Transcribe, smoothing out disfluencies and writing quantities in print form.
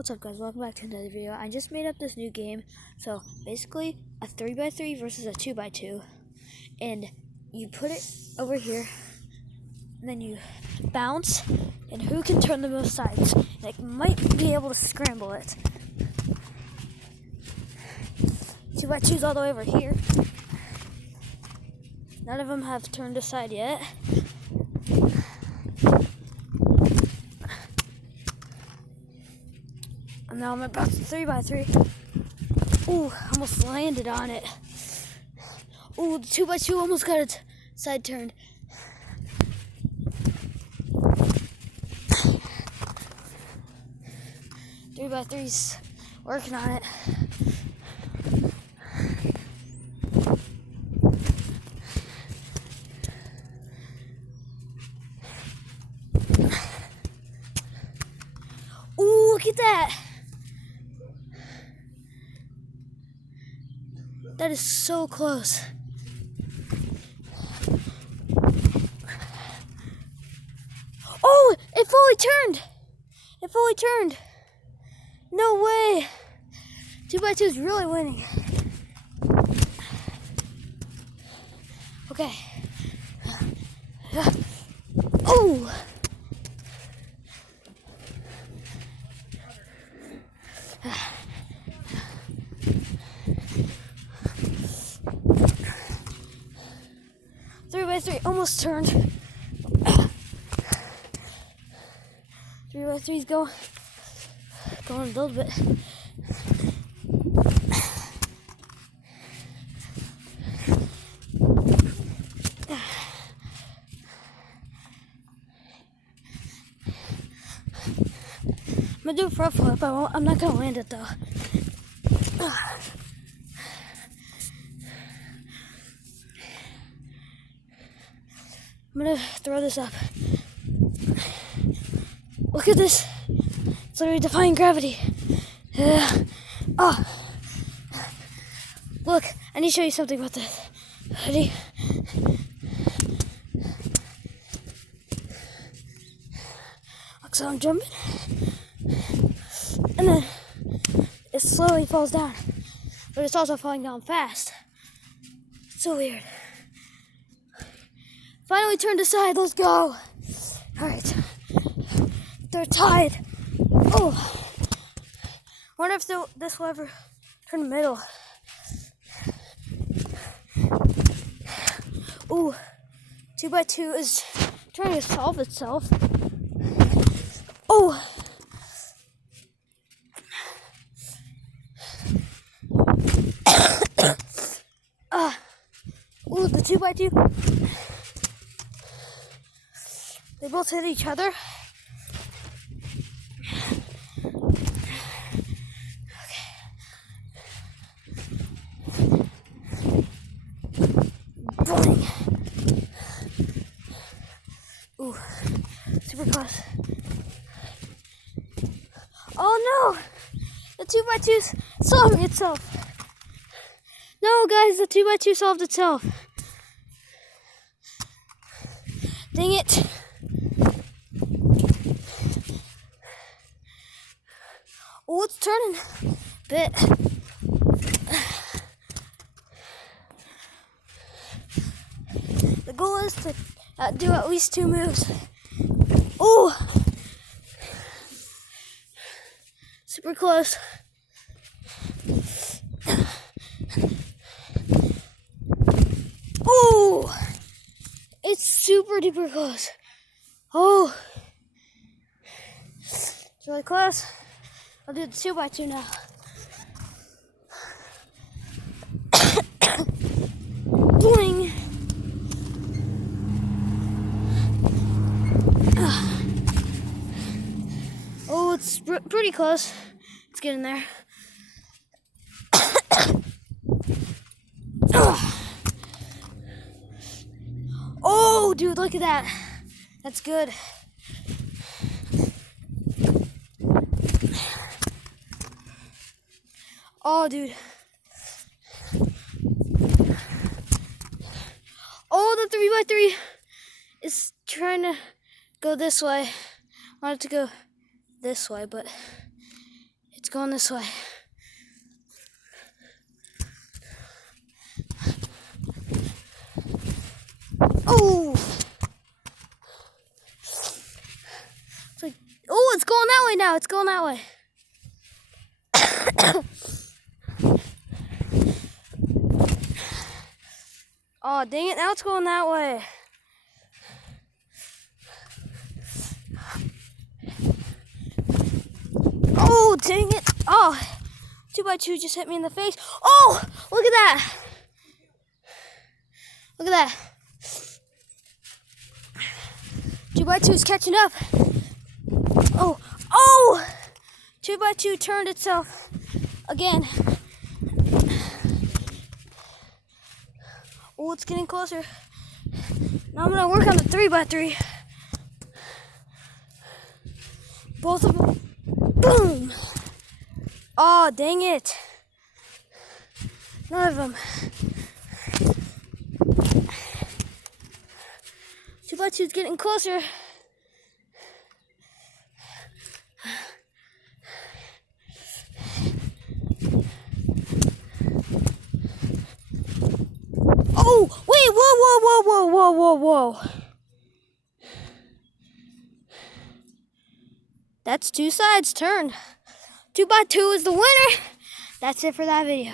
What's up, guys? Welcome back to another video. I just made up this new game. So basically a 3x3 versus a 2x2, and you put it over here and then you bounce, and who can turn the most sides, like, might be able to scramble it. 2x2's all the way over here. None of them have turned a side yet. And now I'm about to 3x3. Ooh, almost landed on it. Ooh, the 2x2 almost got its side turned. Three by three's working on it. Ooh, look at that. That is so close. Oh, it fully turned. It fully turned. No way. 2x2 is really winning. Okay. Oh. Three by three almost turned. 3x3's going a little bit. I'm gonna do a front flip. I'm not gonna land it though. I'm gonna throw this up. Look at this. It's literally defying gravity. Oh. Look, I need to show you something about this. Ready? Look, so I'm jumping. And then it slowly falls down. But it's also falling down fast. It's so weird. Finally turned aside. Let's go. Alright. They're tied. Oh. I wonder if this will ever turn the middle. Ooh. 2x2 is trying to solve itself. Oh. Ooh, the 2x2. They both hit each other. Boing. Ooh, super close. Oh no! The 2x2's solving itself. No, guys, the 2x2 solved itself. Dang it. Oh, it's turning a bit. The goal is to do at least 2 moves. Oh! Super close. Oh! It's super duper close. Oh! It's really close. I'll do the 2x2 now. Boing! Oh, it's pretty close. It's getting there. Oh, dude, look at that. That's good. Oh, dude. Oh, the 3x3 is trying to go this way. I want it to go this way, but going this way. Oh! It's like, oh, it's going that way now. It's going that way. Oh, dang it. Now it's going that way. Oh, dang it. Oh, 2x2 just hit me in the face. Oh, look at that. Look at that. 2x2 is catching up. Oh, oh! 2x2 turned itself again. Oh, it's getting closer. Now I'm gonna work on the 3x3. Both of them. Boom! Oh, dang it. None of them. 2x2 is getting closer. Oh, wait, whoa. That's two sides turned. 2x2 is the winner. That's it for that video.